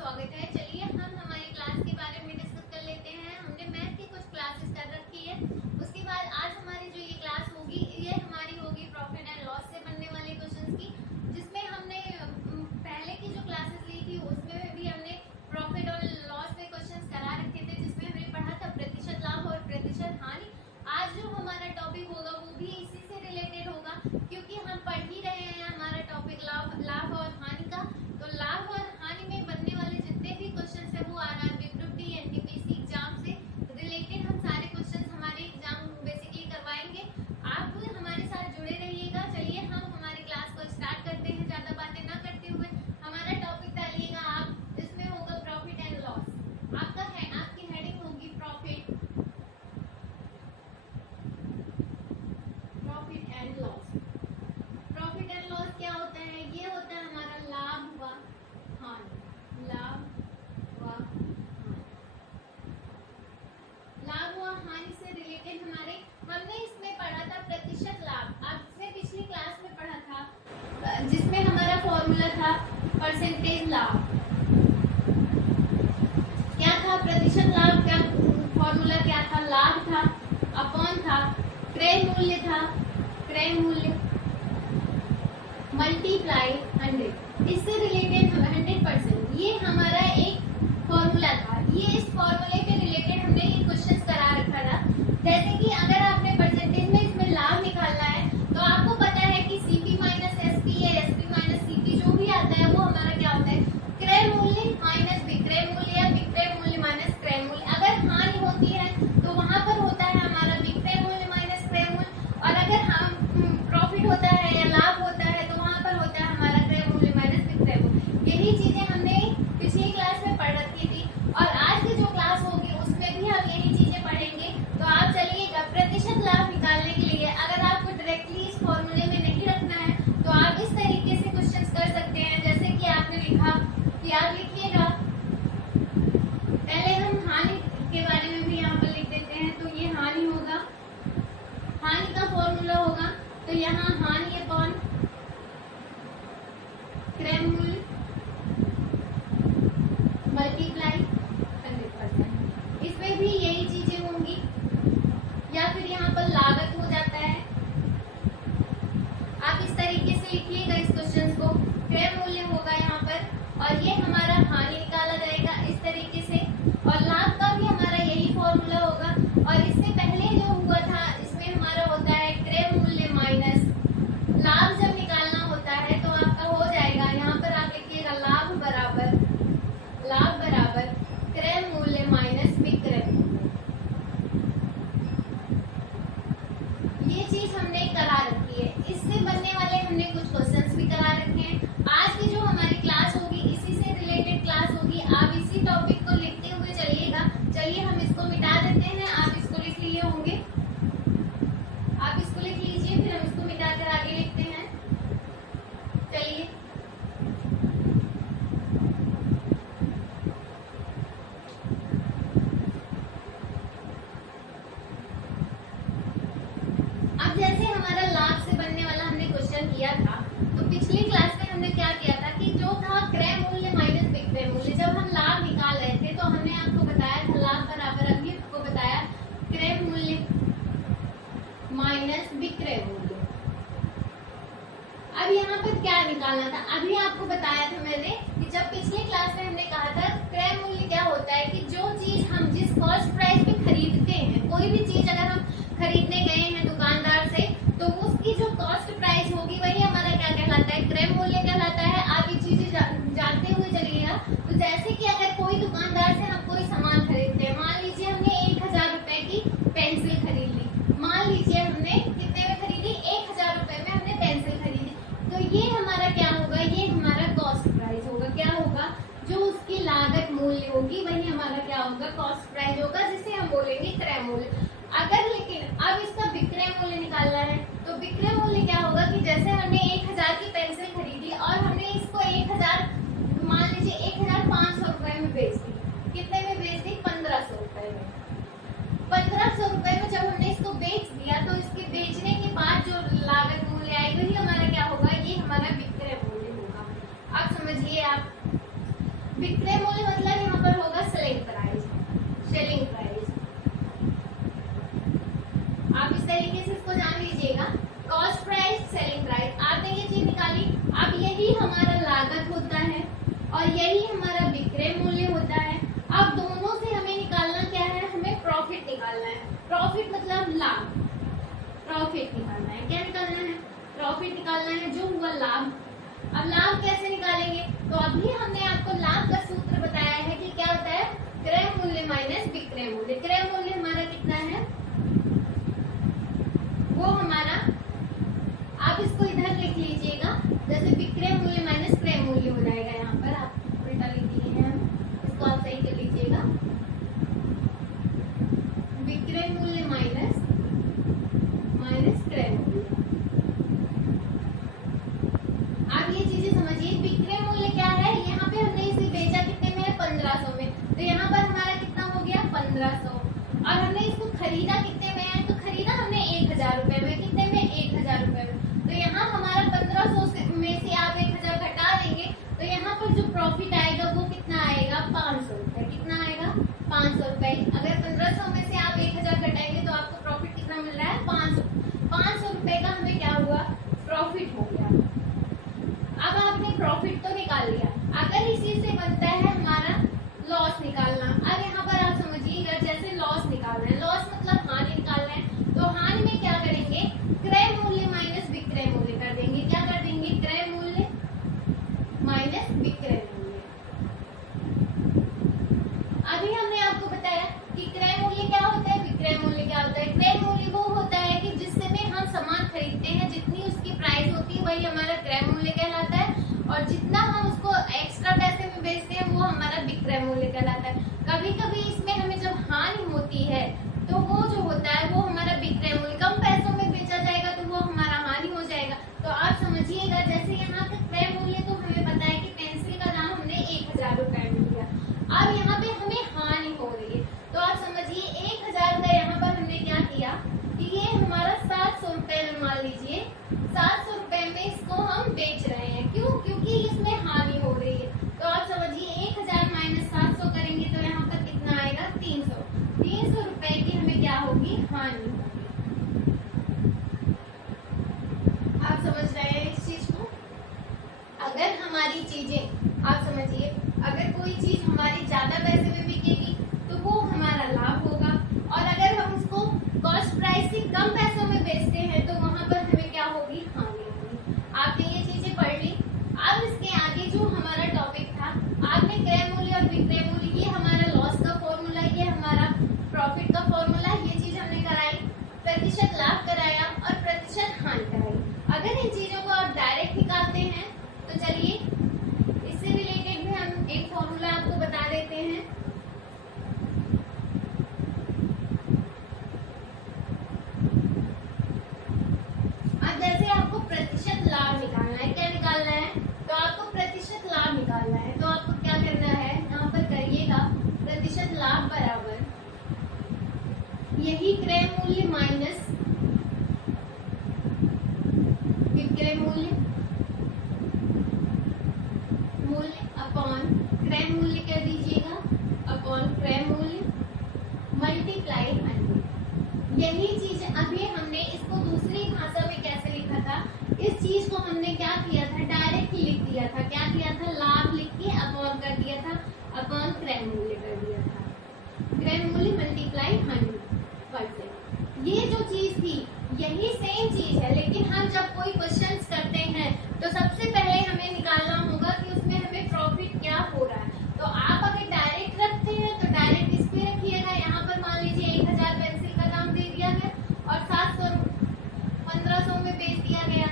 स्वागत है। चलिए हम हमारी क्लास के बारे में डिस्कस कर लेते हैं। हमने मैथ की कुछ क्लासेस कर रखी है। उसके बाद आज हमारी जो ये क्लास होगी ये हमारी होगी प्रॉफिट एंड लॉस से बनने वाले क्वेश्चंस की, जिसमें हमने पहले की जो क्लासेस ली थी उसमें भी हमने प्रॉफिट और लॉस पे क्वेश्चंस करा रखे थे, जिसमें हमने पढ़ा था प्रतिशत लाभ और प्रतिशत हानि। आज जो हमारा टॉपिक होगा वो भी इसी से रिलेटेड होगा, क्योंकि हम पढ़ ही रहे हैं हमारा टॉपिक लाभ और हानि का। तो लाभ और हानि में बनने वाले जितने भी क्वेश्चंस है वो RRB group D NTPC exam से रिलेटेड हम सारे क्वेश्चंस हमारे एग्जाम बेसिकली करवाएंगे। आप हमारे साथ जुड़े रहिएगा। चलिए हम हमारी क्लास को स्टार्ट करते हैं। ज्यादा बातें ना करते हुए हमारा टॉपिक डालिएगा आप, इसमें होगा प्रॉफिट एंड लॉस। आपकी हेडिंग होगी profit and loss. Profit and loss क्या होता है? ये होता है हमारा लाभ व हानि। लाभ व हानि से रिलेटेड हमने इसमें पढ़ा था प्रतिशत लाभ। आपने पिछली क्लास में पढ़ा था जिसमें हमारा फॉर्मूला था परसेंटेज लाभ। क्या था प्रतिशत लाभ? क्या फॉर्मूला क्या था? लाभ था अपॉन था क्रय मूल्य था, क्रय मूल्य मल्टीप्लाई 100। इससे रिलेटेड 100%, ये हमारा एक फॉर्मूला था। ये इस फॉर्मूले के रिलेटेड हमने ये क्वेश्चंस करा रखा था। जैसे कि अगर आपने परसेंटेज में इसमें लाभ निकालना है तो आपको पता है कि सीपी माइनस एसपी या एसपी माइनस सीपी जो भी आता है वो हमारा क्या होता है? क्रय मूल्य माइनस विक्रय मूल्य या विक्रय मूल्य माइनस क्रय मूल्य। अगर हानि होती है तो वहां पर होता है हमारा विक्रय मूल्य माइनस क्रय मूल्य, और अगर हम प्रॉफिट होता है या लाभ होता है तो वहां पर होता है हमारा क्रय मूल्य माइनस विक्रय मूल्य। यही चीजें हमने पिछली क्लास में पढ़ रखी थी और आज की जो क्लास होगी उसमें भी हम यही चीजें पढ़ेंगे। तो आप चलिएगा प्रतिशत लाभ निकालने के लिए अगर आपको डायरेक्टली इस फॉर्मूले में नहीं रखना है तो आप इस तरीके से क्वेश्चंस कर सकते हैं। जैसे कि आपने लिखा कि आप लिखिएगा, पहले हम हानि के बारे में भी यहाँ पर लिख देते हैं। तो ये हानि होगा, हानि का फॉर्मूला होगा तो यहाँ हानि अपॉन क्रय मूल्य मल्टीप्लाई 100%। इसमें भी यही चीजें होंगी, या फिर यहाँ पर लागत हो जाता है। आप इस तरीके से लिखिएगा इस क्वेश्चन को। क्रय मूल्य होगा यहाँ पर और ये हमारा हानि निकाला जाएगा इस तरीके से, और लाभ का भी हमारा यही फॉर्मूला होगा। और इससे पहले जो हुआ था इसमें हमारा होता है क्रय मूल्य माइनस लाभ। जब निकालना होता है तो आपका हो जाएगा, यहाँ पर आप लिखिएगा लाभ बराबर क्रय मूल्य माइनस विक्रय मूल्य। ये चीज हमने करा रखी है। इससे बनने वाले हमने कुछ क्वेश्चंस भी करा रखे हैं। आज की जो हमारी क्लास होगी इसी से रिलेटेड क्लास होगी। आप इसी टॉपिक को लिखते हुए चलिएगा। चलिए हम इसको मिटा देते हैं। आप इसको लिख लिए होंगे, आप इसको लिख लीजिए, फिर हम इसको मिटा कर आगे लिखते हैं। चलिए अब जैसे हमारा लाभ से बनने वाला हमने क्वेश्चन किया था, तो पिछली क्लास में हमने क्या किया था कि जो था क्रय मूल्य माइनस विक्रय मूल्य। जब हम लाभ निकाल रहे थे तो हमने आपको बताया था लाभ बराबर, अभी आपको बताया क्रय मूल्य माइनस विक्रय मूल्य। अब यहाँ पर क्या निकालना था? अभी आपको बताया था मैंने कि जब पिछली क्लास में हमने कहा था क्रय मूल्य क्या होता है कि जो चीज हम जिस कॉस्ट प्राइस पे खरीदते हैं, कोई भी चीज अगर हम खरीदने गए हैं दुकानदार से तो उसकी जो कॉस्ट प्राइस होगी वही हमारा क्या कहलाता है? क्रय मूल्य कहलाता है। आप ये चीजें जानते हुए चलिएगा। तो जैसे कि अगर कोई दुकानदार से हम कोई सामान खरीदते हैं, मान लीजिए हमने 1000 रुपए की पेंसिल खरीद ली। मान लीजिए हमने कितने में खरीदी? 1000 रुपए में हमने पेंसिल खरीदी। तो ये हमारा क्या होगा? ये हमारा कॉस्ट प्राइस होगा। क्या होगा? जो उसकी लागत मूल्य होगी वही हमारा क्या होगा? कॉस्ट प्राइस होगा, जिसे हम बोलेंगे क्रय मूल्य। अगर लेकिन अब इसका विक्रय यही हमारा विक्रय मूल्य होता है। अब दोनों से हमें निकालना क्या है, हमें प्रॉफिट निकालना है। प्रॉफिट मतलब लाभ, प्रॉफिट निकालना है। क्या निकालना है, प्रॉफिट निकालना है, जो हुआ लाभ। अब लाभ कैसे निकालेंगे, तो अभी हमने आपको लाभ का सूत्र बताया है कि क्या होता है, क्रय मूल्य माइनस विक्रय मूल्य। क्रय मूल्य हमारा कितना है, वो हमारा, आप इसको इधर लिख लीजिएगा, जैसे विक्रय मूल्य माइनस क्रय मूल्य हो जाएगा। यहाँ पर आप उल्टा लिख दिए हैं, इसको आप सही कर लीजिएगा, विक्रय मूल्य माइनस क्रय मूल्य। आप ये चीजें समझिए, विक्रय मूल्य क्या है, यहाँ पे हमने इसे बेचा कितने में है, 1500 में, तो यहाँ पर हमारा कितना हो गया, 1500। और हमने इसको खरीदा कितने में है, तो खरीदा हमने 1000 रुपए में, कितने में, 1000 रुपए में। तो यहाँ हमारा 1500 में से आप 1000 घटा देंगे, तो यहाँ पर जो प्रॉफिट आएगा वो कितना आएगा, 500 रुपए। कितना आएगा, 500 रुपए। अगर 1500 में से आप 1000 घटाएंगे तो आपको प्रॉफिट कितना मिल रहा है, 500 रुपए का हमें क्या हुआ, प्रॉफिट हो गया। अब आपने प्रॉफिट तो निकाल लिया, अगर इसी से बनता है हमारा लॉस निकालना। अब यहाँ पर आप समझिएगा, जैसे लॉस निकालना है, लॉस मतलब हानि निकालना है, तो हानि में क्या करेंगे, क्रय मूल्य माइनस विक्रय मूल्य कर देंगे। क्या कर देंगे, क्रय मूल्य माइनस विक्रय मूल्य। अभी हमने आपको बताया कि क्रय मूल्य क्या होता है, विक्रय मूल्य क्या होता है। क्रय मूल्य वो होता है कि जिससे में हम सामान खरीदते हैं, जितनी उसकी प्राइस होती है वही हमारा क्रय मूल्य कहलाता है, और जितना हम उसको एक्स्ट्रा पैसे में बेचते हैं वो हमारा विक्रय मूल्य कहलाता है। कभी कभी इसमें हमें जब हानि होती है तो वो जो होता है वो हमारा विक्रय मूल्य, कम पैसों में बेचा जाएगा तो वो हमारा हानि हो जाएगा। तो आप समझिएगा, जैसे यहाँ का क्रय मूल्य तो हमें पता है कि पेंसिल का दाम हमने 1000 रुपए में लिया। अब यहाँ पे हमें हानि हो रही है, तो आप समझिए 1000 का यहाँ पर हमने क्या किया कि ये हमारा 700 रुपए में, मान लीजिए 700 रुपए में इसको हम बेच रहे हैं। क्यों, क्योंकि इसमें हानि हो रही है। तो आप समझिए 1000 माइनस 700 करेंगे तो यहाँ पर कितना आएगा, 300 रुपए की हमें क्या होगी, हानि होगी। आप समझ रहे हैं इस चीज को। अगर हमारी चीजें, आप समझिए, अगर कोई चीज हमारी ज्यादा पैसे में बिकेगी तो वो हमारा लाभ होगा, और अगर हम उसको कॉस्ट प्राइस से कम पैसों में बेचते हैं तो वहां पर हमें क्या होगी, हानि होगी। आपने ये चीजें पढ़ ली। अब इसके आगे जो हमारा टॉपिक था, आपने क्रय मूल्य और विक्रय मूल्य, ये हमारा लॉस का फॉर्मूला, ये हमारा प्रॉफिट का फॉर्मूला, ये चीज हमने कराई। प्रतिशत लाभ कराया और प्रतिशत हानि कराई। अगर इन चीजों को आप डायरेक्ट निकालते हैं तो चलिए इससे रिलेटेड भी हम एक फॉर्मूला आपको बता देते हैं। अब जैसे आपको प्रतिशत लाभ निकालना है, क्या निकालना है, तो आपको प्रतिशत लाभ निकालना है, तो आपको क्या करना है, यहाँ पर करिएगा, प्रतिशत लाभ बराबर यही क्रय मूल्य माइनस विक्रय मूल्य अपॉन क्रय मूल्य कर दीजिएगा, अपॉन क्रय मूल्य मल्टीप्लाई 100। यही चीज अभी हमने इसको दूसरी भाषा में कैसे लिखा था, इस चीज को हमने क्या किया था, डायरेक्ट लिख दिया था। क्या किया था, लाभ लिख के अपॉन कर दिया था, अपॉन क्रय मूल्य कर दिया था, क्रय मूल्य मल्टीप्लाई 100%। ये जो चीज थी यही सेम चीज है, लेकिन हम जब कोई क्वेश्चंस करते हैं तो सबसे पहले हमें निकालना होगा कि उसमें हमें प्रॉफिट क्या हो रहा है। तो आप अगर डायरेक्ट रखते हैं तो डायरेक्ट इस पे रखिएगा। यहाँ पर मान लीजिए 1000 पेंसिल का दाम दे दिया गया और 1500 में बेच दिया गया।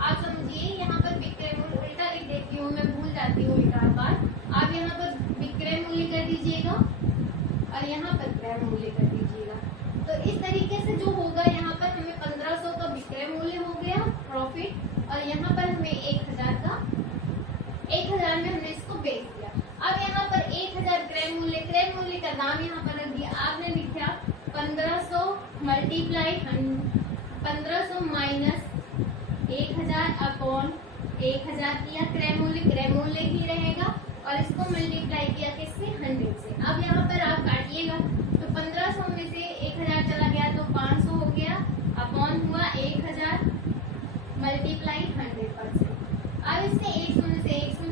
आप समझिए, यहाँ पर विक्रय मूल्य उल्टा लिख देती हूँ, मैं भूल जाती हूँ एक बार। आप यहाँ पर विक्रय मूल्य कर दीजिएगा और यहाँ पर क्रय मूल्य कर दीजिएगा। तो इस तरीके से जो होगा, यहाँ पर हमें 1500 का विक्रय मूल्य हो गया प्रॉफिट, और यहाँ पर हमें 1000 में हमने इसको बेच दिया। अब यहाँ पर 1000 क्रय मूल्य का दाम यहाँ पर रख दिया। आपने लिखा 1500 मल्टीप्लाई 1500 माइनस 1000 अपॉन 1000 किया, क्रय मूल्य ही रहेगा, और इसको मल्टीप्लाई किया किससे, 100 से। अब यहाँ पर आप काटिएगा तो 1500 में से 1000 चला गया तो 500 हो गया, अपॉन हुआ 1000 मल्टीप्लाई 100%। अब इससे 100 में से 100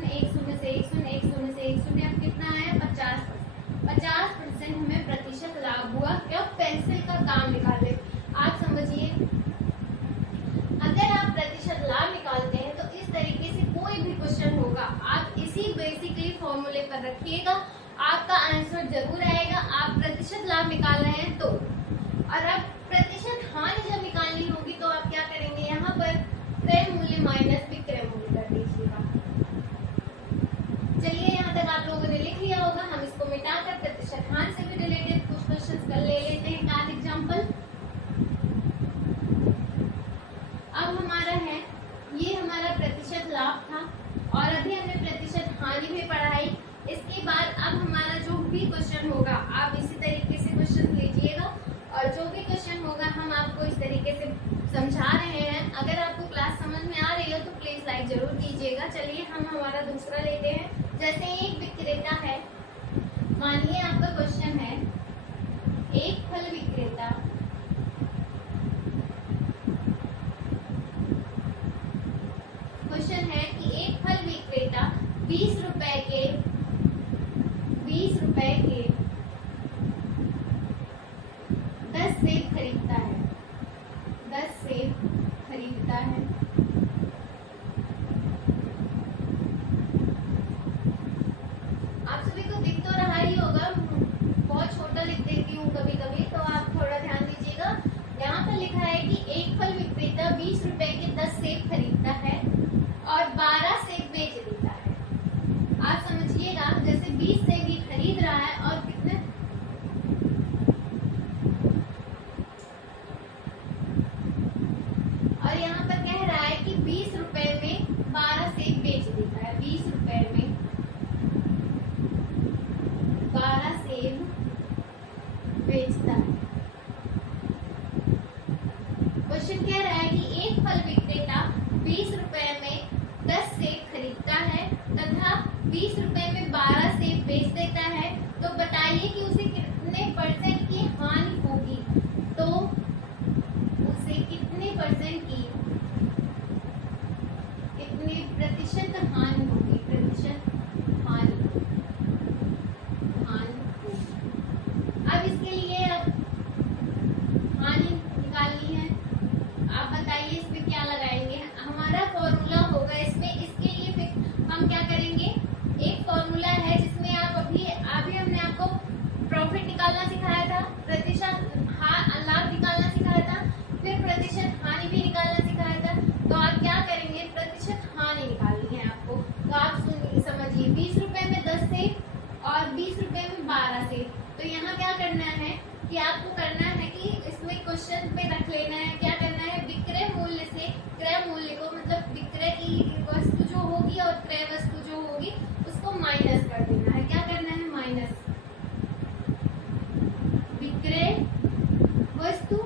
लाइक जरूर कीजिएगा। चलिए हम हमारा दूसरा लेते हैं। जैसे एक विक्रेता है, मानिए आपका क्वेश्चन है एक फल विक्रेता क्वेश्चन है कि एक फल विक्रेता 20 रुपए के 10 सेब खरीदता है। 10 सेब खरीदता है। आप सभी को दिख तो रहा ही होगा, बहुत छोटा लिख देती हूँ कभी कभी, तो आप थोड़ा ध्यान दीजिएगा। यहाँ पर लिखा है कि एक फल विक्रेता 20 रुपए के 10 सेब खरीदता है और 12 सेब बेच देता है। आप समझिएगा, जैसे 20 सेब ही खरीद रहा है और कितने और यहाँ पर कह रहा है कि 20 रुपए में 12 सेब बेच देता है। 20 रुपए में 12 सेब बेचता है। क्वेश्चन कह रहा है कि एक फल विक्रेता 20 रुपए में 10 सेब खरीदता है तथा 20 रुपए में 12 सेब बेच देता है। तो बताइए कि उसे कितने परसेंट की हानि होगी। तो उसे कितने परसेंट की कितने प्रतिशत हानि होगी। प्रतिशत हानि होगी। अब इसके लिए अब हानि निकालनी है। आप बताइए इसमें क्या लगाएंगे। हमारा फॉर्मूला होगा इसमें, इसके लिए फिर हम क्या करेंगे, एक फॉर्मूला है जिसमें आप अभी हमने आपको प्रॉफिट निकालना सिखाया था, प्रतिशत लाभ निकालना सिखाया था, फिर प्रतिशत हानि भी निकालना सिखाया था। तो आप क्या करेंगे, प्रतिशत हानि निकालनी है आपको। तो आप समझिए 20 रुपए में 10 से और 20 रुपए में 12 से। तो यहाँ क्या करना है कि आपको करना है कि इसमें क्वेश्चन पे रख लेना है, क्या करना है, विक्रय मूल्य से क्रय मूल्य को, मतलब विक्रय की वस्तु जो होगी और क्रय वस्तु जो होगी उसको माइनस कर देना है। क्या करना है, माइनस विक्रय वस्तु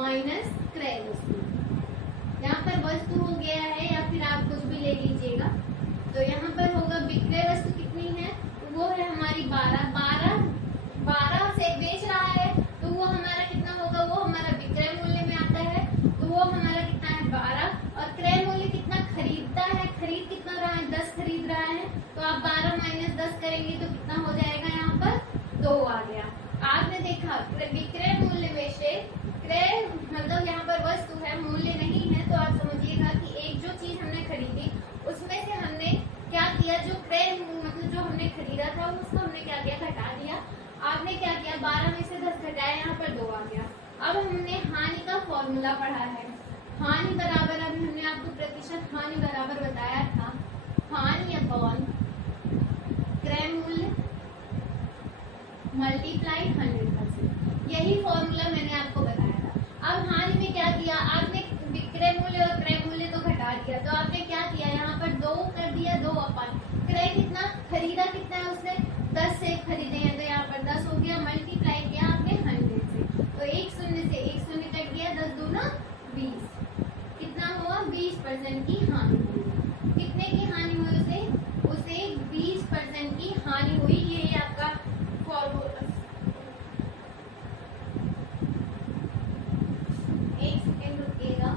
माइनस क्रय वस्तु। यहाँ पर वस्तु हो गया है या फिर आप कुछ भी ले लीजिएगा। तो यहाँ पर होगा विक्रय वस्तु कितनी है, वो है हमारी 12 से बेच रहा है, तो वो हमारा कितना होगा, वो हमारा विक्रय मूल्य में आता है। तो वो हमारा कितना है 12, और क्रय मूल्य कितना खरीदता है, खरीद कितना रहा है, 10 खरीद रहा है। तो आप 12 माइनस 10 करेंगे तो कितना हो जाएगा, यहाँ पर 2 आ गया। आपने देखा विक्रय मूल्य में से क्रय, मतलब यहाँ पर वस्तु है, मूल्य नहीं है। तो आप समझिएगा कि एक जो चीज हमने खरीदी उसमें से हमने क्या किया, जो क्रय मतलब जो हमने खरीदा था उसको हमने क्या किया, घटा दिया। आपने क्या किया, 12 में से 10 घटाया, यहाँ पर 2 आ गया। अब हमने हानि का फॉर्मूला पढ़ा है। हानि बराबर, अभी हमने आपको प्रतिशत हानि बराबर बताया था, हानि अपॉन क्रय मूल्य मल्टीप्लाई 100%। यही फॉर्मूला मैंने आपको बताया था। अब हानि में क्या किया, आपने विक्रय मूल्य और क्रय मूल्य तो घटा दिया। तो आपने क्या किया, यहाँ पर 2 कर दिया, 2 अपन क्रय कितना खरीदा, कितना है उसने 10 सेब खरीदे हैं, तो यहाँ पर 10 हो गया, मल्टीप्लाई किया आपने 100 से। तो एक शून्य से एक शून्य कट गया, 10 दूना 20। कितना हुआ, 20% की हानि हुई। कितने की हानि हुई, उसे 20% की हानि हुई। ये आपका फॉर्मूला, एक सेकेंड रुकिएगा।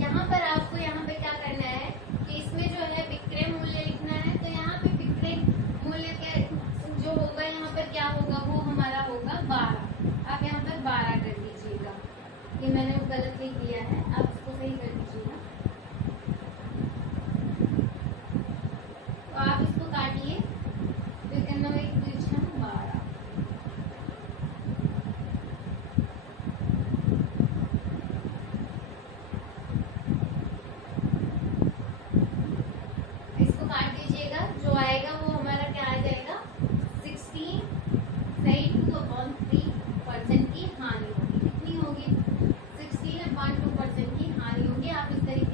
यहाँ पर आपको यहाँ पे क्या करना है कि इसमें जो है विक्रय मूल्य लिखना है। तो यहाँ पे विक्रय मूल्य क्या जो होगा, यहाँ पर क्या होगा, वो हमारा होगा 12। आप यहाँ पर 12 कर दीजिएगा। ये मैंने गलत लिख दिया है, आप इसको सही कर दीजिएगा। तो आप इसको काटिए, फिर करना 1 2 6 12। इसको काट दीजिएगा, जो आएगा वो हमारा क्या आ जाएगा, 16/2/3% की हानि होगी। कितनी होगी, 16/2% की हानि होगी। आप इस तरीके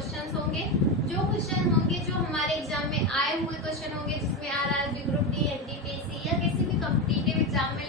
क्वेश्चंस होंगे, जो क्वेश्चन होंगे जो हमारे एग्जाम में आए हुए क्वेश्चन होंगे, जिसमें आरआरबी, ग्रुप डी, एनटीपीसी या किसी भी कॉम्पिटिटिव एग्जाम में